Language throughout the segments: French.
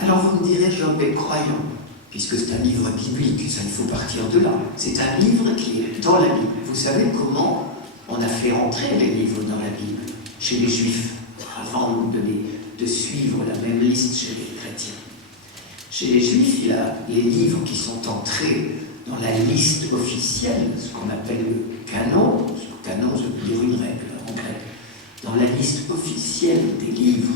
Alors vous me direz, Job est croyant, puisque c'est un livre biblique, ça il faut partir de là. C'est un livre qui est dans la Bible. Vous savez comment on a fait entrer les livres dans la Bible chez les Juifs, avant de suivre la même liste chez les chrétiens. Chez les Juifs, il y a les livres qui sont entrés dans la liste officielle, ce qu'on appelle le canon. Le canon, ça veut dire une règle en grec. Dans la liste officielle des livres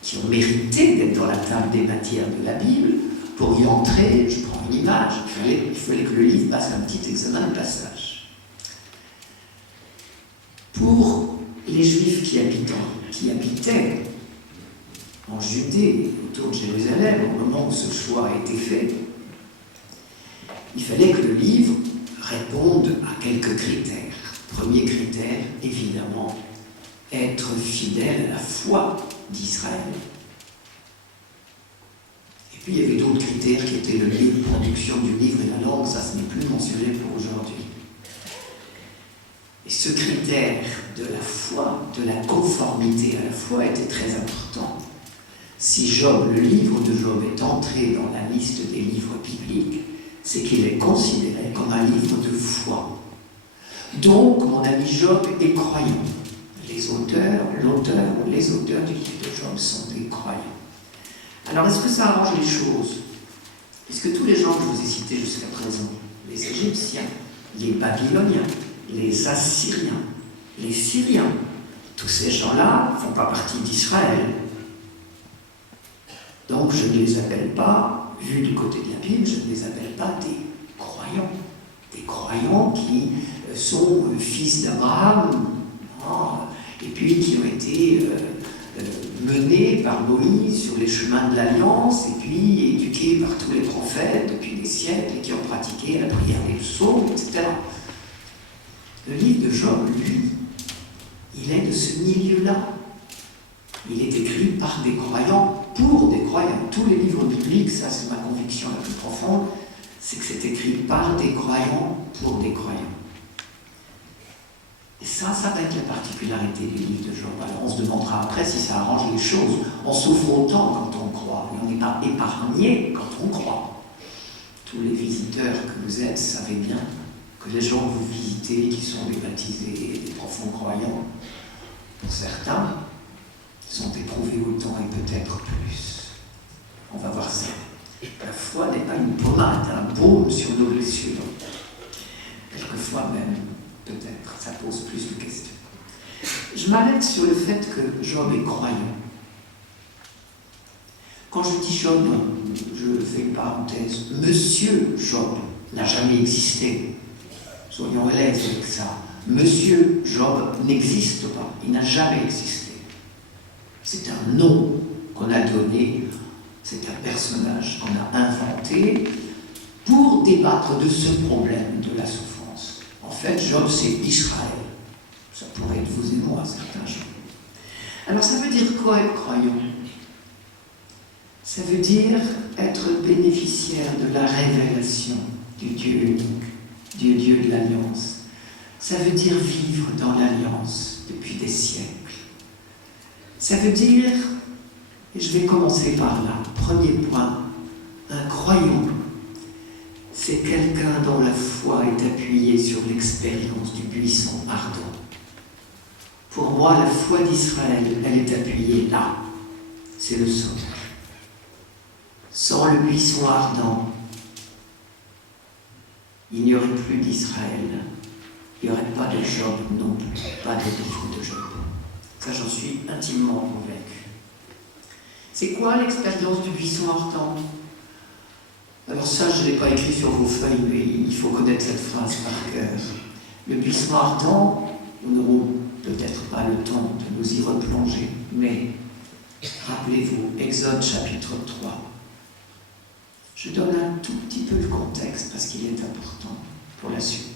qui ont mérité d'être dans la table des matières de la Bible, pour y entrer, je prends une image, il fallait que le livre passe un petit examen de passage. Pour les Juifs qui habitaient en Judée, autour de Jérusalem, au moment où ce choix a été fait, il fallait que le livre réponde à quelques critères. Premier critère, évidemment, être fidèle à la foi d'Israël. Et puis il y avait d'autres critères qui étaient le lieu de production du livre et la langue, ça ce n'est plus mentionné pour aujourd'hui. Et ce critère de la foi, de la conformité à la foi était très important. Si Job, le livre de Job est entré dans la liste des livres bibliques, c'est qu'il est considéré comme un livre de foi. Donc, mon ami Job est croyant. L'auteur ou les auteurs du livre de Job sont des croyants. Alors, est-ce que ça arrange les choses? Puisque tous les gens que je vous ai cités jusqu'à présent, les Égyptiens, les Babyloniens, les Assyriens, les Syriens, tous ces gens-là ne font pas partie d'Israël. Donc, je ne les appelle pas, vu du côté de la Bible, je ne les appelle pas des croyants. Des croyants qui sont fils d'Abraham, et puis qui ont été menés par Moïse sur les chemins de l'Alliance, et puis éduqués par tous les prophètes depuis des siècles, et qui ont pratiqué la prière des psaumes, etc. Le livre de Job, lui, il est de ce milieu-là. Il est écrit par des croyants, pour des croyants. Tous les livres bibliques, ça c'est ma conviction la plus profonde, c'est que c'est écrit par des croyants, pour des croyants. Et ça va être la particularité du livre de Job. Alors on se demandera après si ça arrange les choses. On souffre autant quand on croit, et on n'est pas épargné quand on croit. Tous les visiteurs que vous êtes savez bien que les gens que vous visitez, qui sont des baptisés, des profonds croyants, pour certains, sont éprouvés autant et peut-être plus. On va voir ça. La foi n'est pas une pommade, un baume sur nos blessures. Quelquefois même, peut-être, ça pose plus de questions. Je m'arrête sur le fait que Job est croyant. Quand je dis Job, je fais une parenthèse. Monsieur Job n'a jamais existé. Soyons à l'aise avec ça. Monsieur Job n'existe pas. Il n'a jamais existé. C'est un nom qu'on a donné, c'est un personnage qu'on a inventé pour débattre de ce problème de la souffrance. En fait, Job, c'est Israël. Ça pourrait être vous et moi, certains jours. Alors, ça veut dire quoi être croyant? Ça veut dire être bénéficiaire de la révélation du Dieu unique, du Dieu de l'Alliance. Ça veut dire vivre dans l'Alliance depuis des siècles. Ça veut dire, et je vais commencer par là, premier point, un croyant, c'est quelqu'un dont la foi est appuyée sur l'expérience du buisson ardent. Pour moi, la foi d'Israël, elle est appuyée là, c'est le socle. Sans le buisson ardent, il n'y aurait plus d'Israël, il n'y aurait pas de Job non plus, pas de livre de Job. Ça, j'en suis intimement convaincu. C'est quoi l'expérience du buisson ardent? Alors ça, je ne l'ai pas écrit sur vos feuilles, mais il faut connaître cette phrase par cœur. Le buisson ardent, nous n'aurons peut-être pas le temps de nous y replonger, mais rappelez-vous, Exode chapitre 3. Je donne un tout petit peu le contexte parce qu'il est important pour la suite.